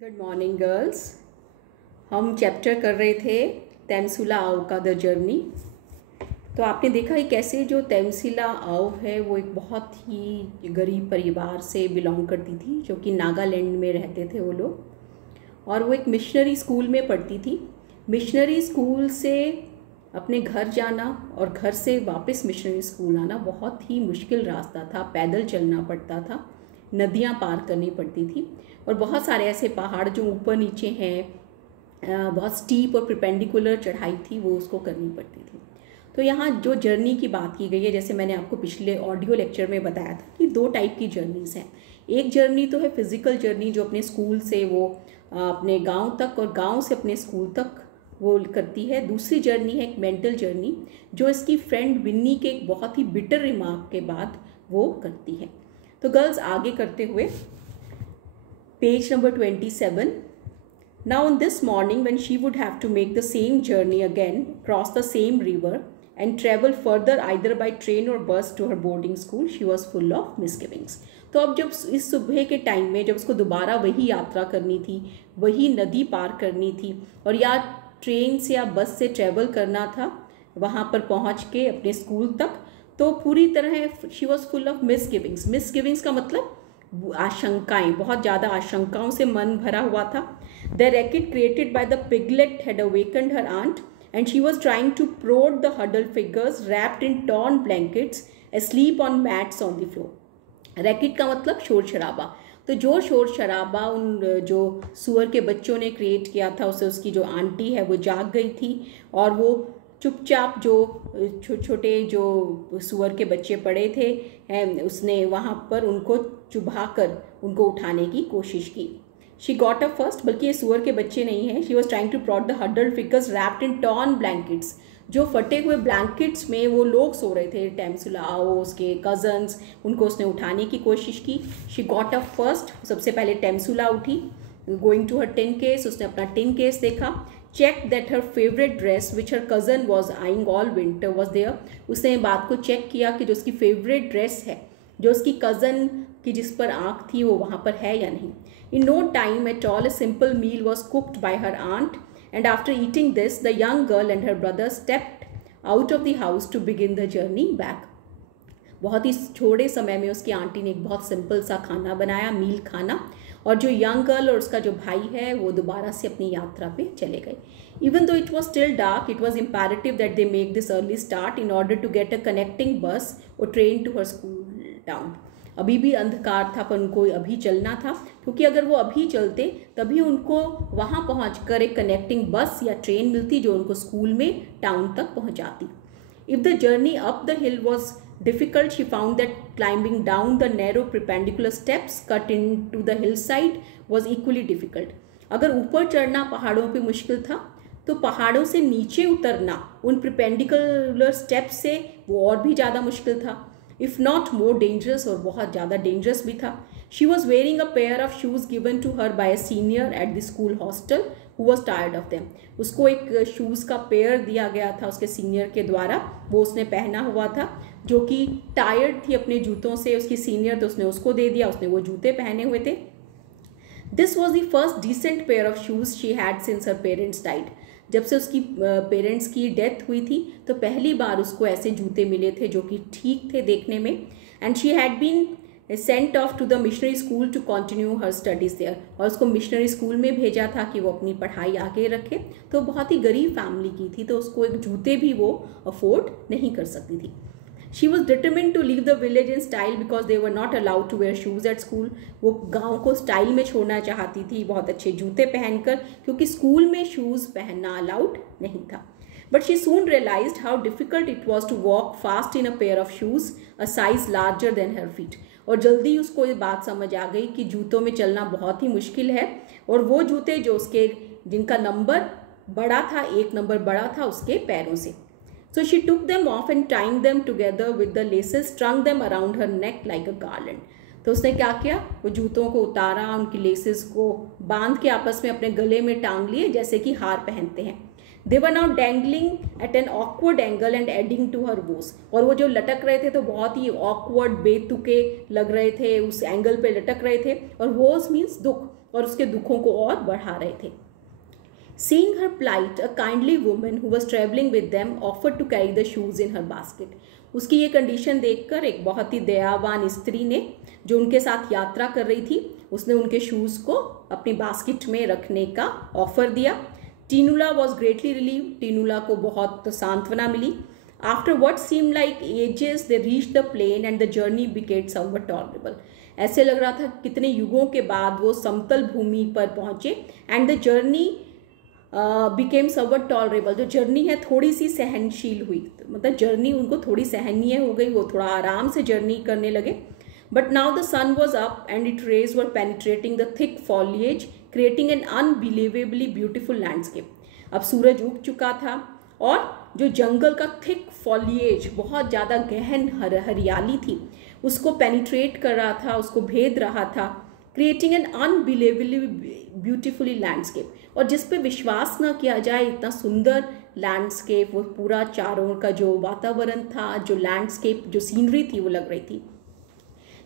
Good morning girls. हम chapter कर रहे थे तहमसुला आओ का द जर्नी। तो आपने देखा है कैसे जो तहमसुला आओ है वो एक बहुत ही गरीब परिवार से बिलोंग करती थी, जो कि नागालैंड में रहते थे वो लोग, और वो एक मिशनरी स्कूल में पढ़ती थी। मिशनरी स्कूल से अपने घर जाना और घर से वापस मिशनरी स्कूल आना बहुत ही मुश्किल रास्ता था। पैदल चलना पड़ता था, नदियाँ पार करनी पड़ती थी, और बहुत सारे ऐसे पहाड़ जो ऊपर नीचे हैं, बहुत स्टीप और परपेंडिकुलर चढ़ाई थी, वो उसको करनी पड़ती थी। तो यहाँ जो जर्नी की बात की गई है, जैसे मैंने आपको पिछले ऑडियो लेक्चर में बताया था कि दो टाइप की जर्नीज़ हैं। एक जर्नी तो है फिज़िकल जर्नी, जो अपने स्कूल से वो अपने गांव तक और गांव से अपने स्कूल तक वो करती है। दूसरी जर्नी है एक मेंटल जर्नी, जो इसकी फ्रेंड विन्नी के एक बहुत ही बिटर रिमार्क के बाद वो करती है। तो गर्ल्स आगे करते हुए page number 27. Now on this morning when she would have to make the same journey again, cross the same river and travel further either by train or bus to her boarding school, she was full of misgivings. तो अब जब इस सुबह के time में जब उसको दोबारा वही यात्रा करनी थी, वही नदी पार करनी थी, और या ट्रेन से या बस से ट्रेवल करना था वहाँ पर पहुँच के अपने स्कूल तक, तो पूरी तरह शी वॉज फुल ऑफ मिसगिविंग्स। मिसगिविंग्स का मतलब आशंकाएं, बहुत ज़्यादा आशंकाओं से मन भरा हुआ था। The racket created by the piglet had awakened her aunt and she was trying to prod the huddle figures wrapped in torn blankets asleep on mats on the floor. Racket का मतलब शोर शराबा। तो जो शोर शराबा उन जो सुअर के बच्चों ने क्रिएट किया था, उसे उसकी जो आंटी है वो जाग गई थी, और वो चुपचाप जो छोटे छोटे जो सुअर के बच्चे पड़े थे उसने वहाँ पर उनको चुभा कर उनको उठाने की कोशिश की। शी गॉट अप फर्स्ट, बल्कि ये सुअर के बच्चे नहीं हैं। She was trying to prod the huddled figures wrapped in torn blankets, जो फटे हुए ब्लैंकेट्स में वो लोग सो रहे थे। तहमसुला आओ, उसके कजन्स, उनको उसने उठाने की कोशिश की। शी गॉट अप फर्स्ट, सबसे पहले तहमसुला उठी। Going to her tin case, उसने अपना टिन केस देखा। Check that her favourite dress which her cousin was eyeing all winter was there, उसने बात को चेक किया कि जो उसकी फेवरेट ड्रेस है, जो उसकी कज़न की जिस पर आँख थी, वो वहाँ पर है या नहीं। In no time at all a simple meal was cooked by her aunt, and after eating this the young girl and her brother stepped out of the house to begin the journey back. बहुत ही थोड़े समय में उसकी aunty ने एक बहुत simple सा खाना बनाया, मील खाना, और जो यंग गर्ल और उसका जो भाई है वो दोबारा से अपनी यात्रा पे चले गए। Even though it was still dark, it was imperative that they make this early start in order to get a connecting bus or train to her school town. अभी भी अंधकार था, पर उनको अभी चलना था, क्योंकि अगर वो अभी चलते तभी उनको वहाँ पहुँच कर एक कनेक्टिंग बस या ट्रेन मिलती जो उनको स्कूल में टाउन तक पहुँचाती। If the journey up the hill was difficult, she found that climbing down the narrow perpendicular steps cut into the hillside was equally difficult. अगर ऊपर चढ़ना पहाड़ों पे मुश्किल था, तो पहाड़ों से नीचे उतरना उन perpendicular steps से वो और भी ज़्यादा मुश्किल था, if not more dangerous, और बहुत ज़्यादा dangerous भी था। She was wearing a pair of shoes given to her by a senior at the school hostel who was tired of them. उसको एक शूज़ का पेयर दिया गया था उसके सीनियर के द्वारा, वो उसने पहना हुआ था, जो कि टायर्ड थी अपने जूतों से। उसकी सीनियर तो उसने उसको दे दिया, उसने वो जूते पहने हुए थे। This was the first decent pair of shoes she had since her parents died. जब से उसकी पेरेंट्स की डेथ हुई थी, तो पहली बार उसको ऐसे जूते मिले थे जो कि ठीक थे देखने में। And she had been sent off to the missionary school to continue her studies there, और उसको मिशनरी स्कूल में भेजा था कि वो अपनी पढ़ाई आगे रखे। तो बहुत ही गरीब फैमिली की थी, तो उसको एक जूते भी वो अफोर्ड नहीं कर सकती थी। She was determined to leave the village in style because they were not allowed to wear shoes at school. वो गाँव को स्टाइल में छोड़ना चाहती थी, बहुत अच्छे जूते पहनकर, क्योंकि स्कूल में शूज़ पहनना अलाउड नहीं था। But she soon realized how difficult it was to walk fast in a pair of shoes a size larger than her feet. और जल्दी उसको ये बात समझ आ गई कि जूतों में चलना बहुत ही मुश्किल है, और वो जूते जो उसके जिनका नंबर बड़ा था, एक नंबर बड़ा था उसके पैरों से। So she took them off and tying them together with the laces, strung them around her neck like a garland. तो उसने क्या किया, वो जूतों को उतारा, उनकी लेसेस को बांध के आपस में अपने गले में टांग लिए, जैसे कि हार पहनते हैं। They were now dangling at an awkward angle and adding to her woes. और वो जो लटक रहे थे तो बहुत ही awkward, बेतुके लग रहे थे, उस एंगल पे लटक रहे थे। और woes मीन्स दुख, और उसके दुखों को और बढ़ा रहे थे। Seeing her plight, a kindly woman who was traveling with them offered to carry the shoes in her basket. उसकी ये कंडीशन देखकर एक बहुत ही दयावान स्त्री ने, जो उनके साथ यात्रा कर रही थी, उसने उनके शूज़ को अपनी बास्केट में रखने का ऑफर दिया। Tinula was greatly relieve, Tinula को बहुत सांत्वना मिली। After what seem like ages they reach the plain and the journey became somewhat tolerable. ऐसे लग रहा था कितने युगों के बाद वो समतल भूमि पर पहुंचे and the journey became somewhat tolerable. जो जर्नी है थोड़ी सी सहनशील हुई, मतलब जर्नी उनको थोड़ी सहनीय हो गई, वो थोड़ा आराम से जर्नी करने लगे। But now the sun was up and its rays were penetrating the thick foliage creating an unbelievably beautiful landscape. अब सूरज उग चुका था और जो जंगल का थिक फॉलिएज, बहुत ज़्यादा गहन हरियाली थी, उसको पेनिट्रेट कर रहा था, उसको भेद रहा था, creating an unbelievably beautifully landscape. और जिस पे विश्वास ना किया जाए, इतना सुंदर लैंडस्केप, वो पूरा चारों का जो वातावरण था, जो लैंडस्केप, जो सीनरी थी, वो लग रही थी।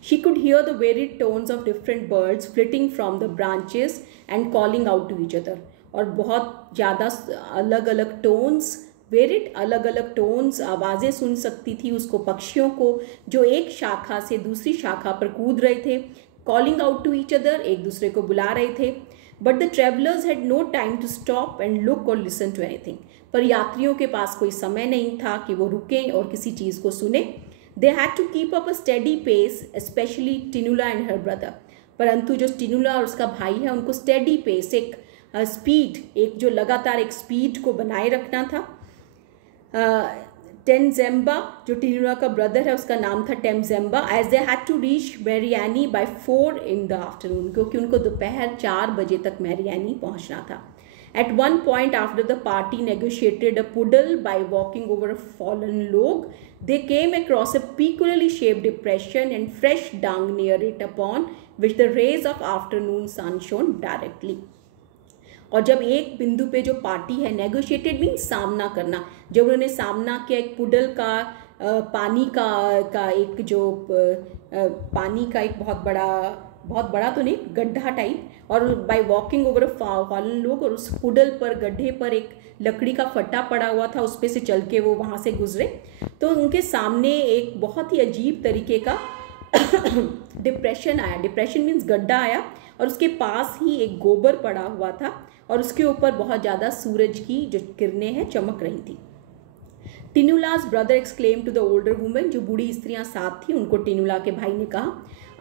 She could hear the varied tones of different birds flitting from the branches and calling out to each other. और बहुत ज़्यादा अलग अलग टोन्स, वेरिड अलग अलग टोन्स, आवाज़ें सुन सकती थी उसको, पक्षियों को जो एक शाखा से दूसरी शाखा पर कूद रहे थे, calling out to each other, एक दूसरे को बुला रहे थे। But the travellers had no time to stop and look or listen to anything. पर यात्रियों के पास कोई समय नहीं था कि वो रुकें और किसी चीज़ को सुने। They had to keep up a steady pace, especially Tinula and her brother. परंतु जो टिनुला और उसका भाई है, उनको स्टेडी पेस, एक स्पीड, एक जो लगातार एक स्पीड को बनाए रखना था। टेमजेम्बा, जो टिनुला का ब्रदर है, उसका नाम था Temjemba, as they had to reach Mariani by 4 in the afternoon, क्योंकि उनको दोपहर 4 बजे तक मैरियानी पहुंचना था। At one point after the party negotiated a puddle by walking over a fallen log, they came across a peculiarly shaped depression and fresh dung near it, upon which the rays of afternoon sun shone directly. और जब एक बिंदु पे जो party है, negotiated mean सामना करना, जब उन्होंने सामना किया एक पुडल का, पानी का एक जो पानी का एक बहुत बड़ा तो नहीं, गड्ढा टाइप, और बाय वॉकिंग ओवर फॉलन लोग, और उस पुडल पर, गड्ढे पर एक लकड़ी का फटा पड़ा हुआ था, उस पे से चल के वो वहाँ से गुजरे, तो उनके सामने एक बहुत ही अजीब तरीके का डिप्रेशन आया। डिप्रेशन मीन्स गड्ढा आया, और उसके पास ही एक गोबर पड़ा हुआ था, और उसके ऊपर बहुत ज़्यादा सूरज की जो किरणें हैं चमक रही थी। Tinula's brother exclaim to the older women, जो बूढ़ी स्त्रियां साथ थी, उनको टिनुला के भाई ने कहा,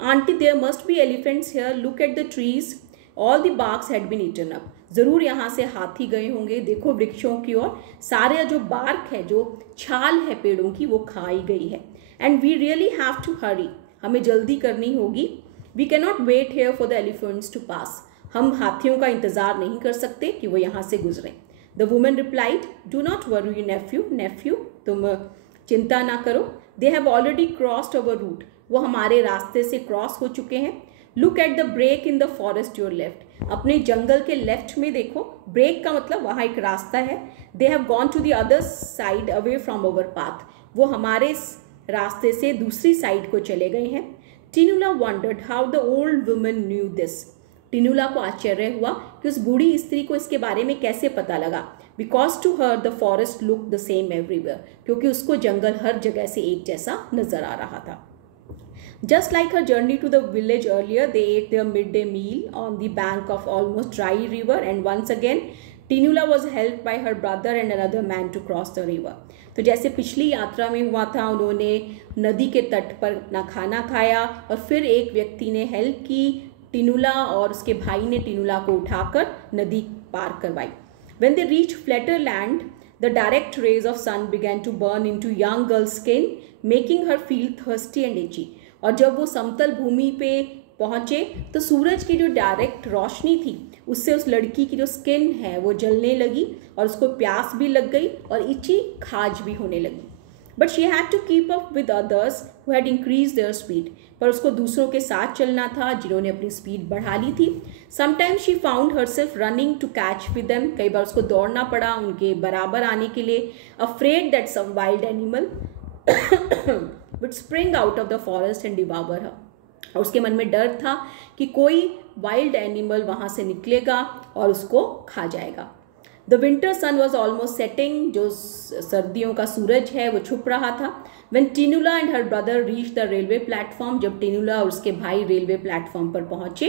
aunty there must be elephants here, look at the trees, all the barks had been eaten up. ज़रूर यहाँ से हाथी गए होंगे, देखो वृक्षों की ओर, सारे जो बार्क है, जो छाल है पेड़ों की, वो खाई गई है। And we really have to hurry, हमें जल्दी करनी होगी। We can not wait here for the elephants to pass, हम हाथियों का इंतज़ार नहीं कर सकते कि वो यहाँ से गुजरें। The women replied, do not worry nephew, तुम चिंता ना करो, they have already crossed our route, वो हमारे रास्ते से क्रॉस हो चुके हैं। Look at the break in the forest your left, अपने जंगल के लेफ्ट में देखो, ब्रेक का मतलब वहाँ एक रास्ता है। They have gone to the other side away from our path, वो हमारे रास्ते से दूसरी साइड को चले गए हैं। Tinula wondered how the old woman knew this, Tinula को आश्चर्य हुआ कि उस बूढ़ी स्त्री को इसके बारे में कैसे पता लगा। Because to her the forest look the same everywhere, क्योंकि उसको जंगल हर जगह से एक जैसा नजर आ रहा था। Just like her journey to the village earlier, they ate their midday meal on the bank of almost dry river, and once again Tinula was helped by her brother and another man to cross the river. तो जैसे पिछली यात्रा में हुआ था, उन्होंने नदी के तट पर अपना खाना खाया, और फिर एक व्यक्ति ने हेल्प की, टिनुला और उसके भाई ने टिनुला को उठाकर नदी पार करवाई। When they reached flatter land, the direct rays of sun began to burn into young girl's skin, making her feel thirsty and itchy. और जब वो समतल भूमि पे पहुँचे तो सूरज की जो डायरेक्ट रोशनी थी, उससे उस लड़की की जो स्किन है वो जलने लगी, और उसको प्यास भी लग गई और इची खाज भी होने लगी। But she had to keep up with others who had increase their speed, पर उसको दूसरों के साथ चलना था जिन्होंने अपनी स्पीड बढ़ा ली थी। Sometimes she found herself running to catch with them, कई बार उसको दौड़ना पड़ा उनके बराबर आने के लिए। Afraid that some wild animal would spring out of the forest and devour her, और उसके मन में डर था कि कोई वाइल्ड एनिमल वहाँ से निकलेगा और उसको खा जाएगा। The winter sun was almost setting, जो सर्दियों का सूरज है वो छुप रहा था। When Tinula and her brother reach the railway platform, जब टिनुला और उसके भाई रेलवे प्लेटफॉर्म पर पहुंचे,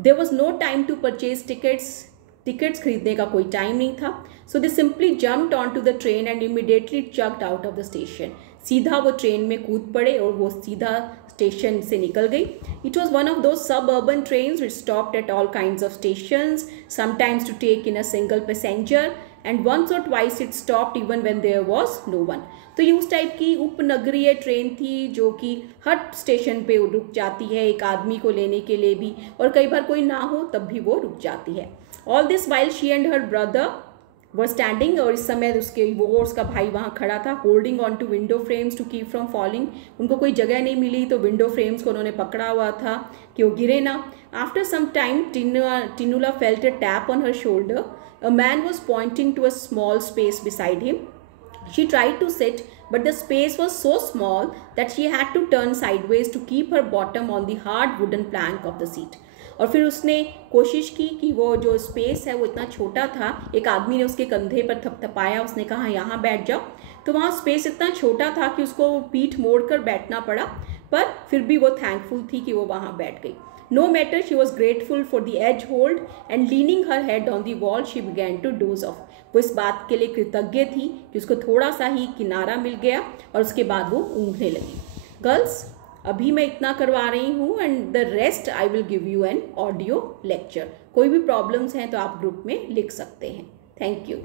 there was no time to purchase tickets खरीदने का कोई टाइम नहीं था। So they simply jumped on to the train and immediately chugged out of the station. सीधा वो ट्रेन में कूद पड़े और वो सीधा स्टेशन से निकल गई। It was one of the suburban trains which stopped at all kinds of stations, sometimes to take in a single passenger and once or twice it stopped even when there was no one. तो ये उस type की उपनगरीय train थी जो कि हर station पे रुक जाती है एक आदमी को लेने के लिए भी, और कई बार कोई ना हो तब भी वो रुक जाती है। All this while she and her brother were standing, और इस समय उसका भाई वहाँ खड़ा था, holding on to window frames to keep from falling. उनको कोई जगह नहीं मिली तो विंडो फ्रेम्स को उन्होंने पकड़ा हुआ था कि वो गिरे ना। After some time Tinula felt a tap on her shoulder. A man was pointing to a small space beside him. She tried to sit, but the space was so small that she had to turn sideways to keep her bottom on the hard wooden plank of the seat. और फिर उसने कोशिश की कि वो जो space है वो इतना छोटा था, एक आदमी ने उसके कंधे पर थपथपाया, उसने कहा यहाँ बैठ जाओ, तो वहाँ स्पेस इतना छोटा था कि उसको पीठ मोड़कर बैठना पड़ा, पर फिर भी वो थैंकफुल थी कि वो वहाँ बैठ गई। No matter, she was grateful for the edge hold and leaning her head on the wall, she began to doze off. वो इस बात के लिए कृतज्ञ थी कि उसको थोड़ा सा ही किनारा मिल गया और उसके बाद वो ऊँघने लगी। गर्ल्स, अभी मैं इतना करवा रही हूँ and the rest I will give you an audio lecture. कोई भी प्रॉब्लम्स हैं तो आप ग्रुप में लिख सकते हैं। Thank you.